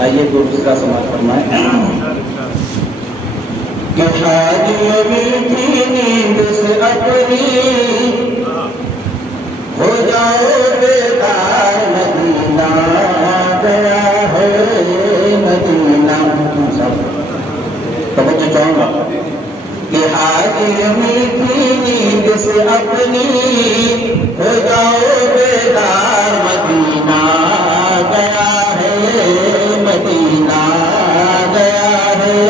آئیے دوسرا سماعت فرمائیں کہ حاجی میٹھی نیند سے اپنی ہو جاؤ بیدار مدینہ گیا ہے مدینہ توجہ چاہوں گا کہ حاجی میٹھی نیند سے اپنی ہو جاؤ بیدار مدینہ گیا ہے مدینہ گیا ہے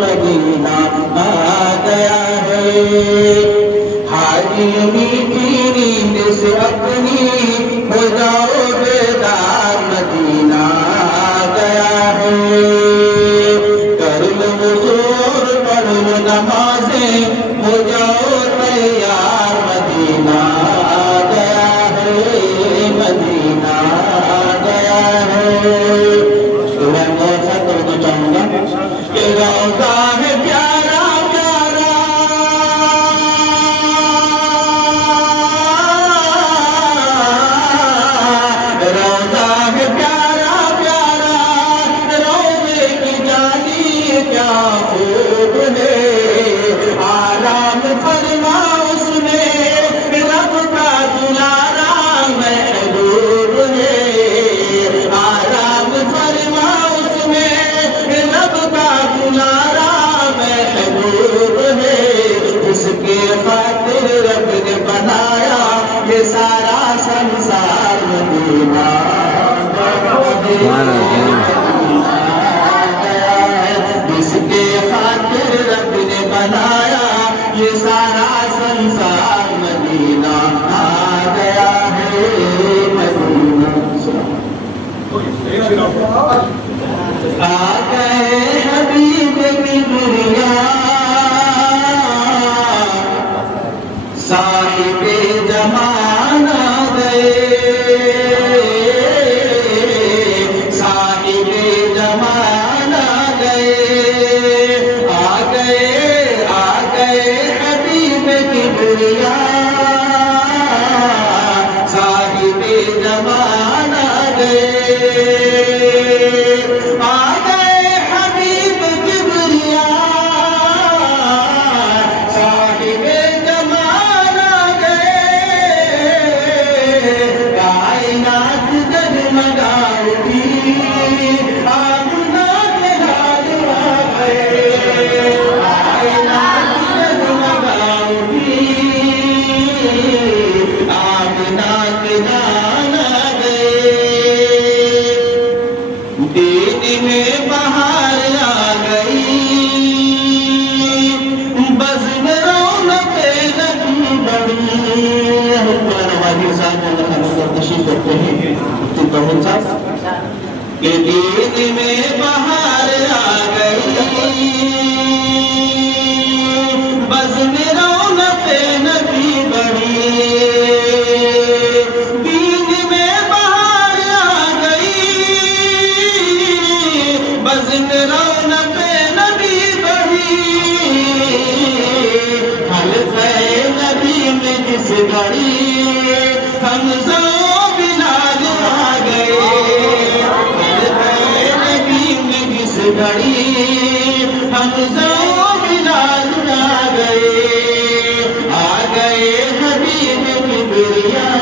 مدینہ آ گیا ہے حاجی میٹھی نیند سے اپنی ہو جاؤ بیدار مدینہ گیا ہے کر لو حضور پڑھ لو نمازیں ہو جاؤ تیار مدینہ گیا ہے مدینہ گیا ہے میں بہت سا کرنا چاہوں گا کہ روضہ ہے پیارا پیارا روضہ ہے پیارا پیارا روضے کی جالی کیا خوب ہے آرام فرما اس نے رب کا دلارا محبوب ہے آرام فرما اس نے رب کا دلارا محبوب ہے اس کے خاطر رب نے بنایا یہ سارا سنسار مدینہ اس کے خاطر رب نے بنایا یہ سارا سنسار مدینہ آ گیا ہے مدینہ آ گئے حبیب کی دنیا صاحب جمان آ گئے صاحب جمان آ گئے آ گئے حبیب کی دنیا صاحب جمان آ گئے کہ دین میں بہار آ گئی بزم رونق نبی بڑھی دین میں بہار آ گئی بزم رونق نبی بڑھی حلف نبی میں جس گھڑی حمزہ گھڑی حمزہ بلال آ گئے حبیب کی بریا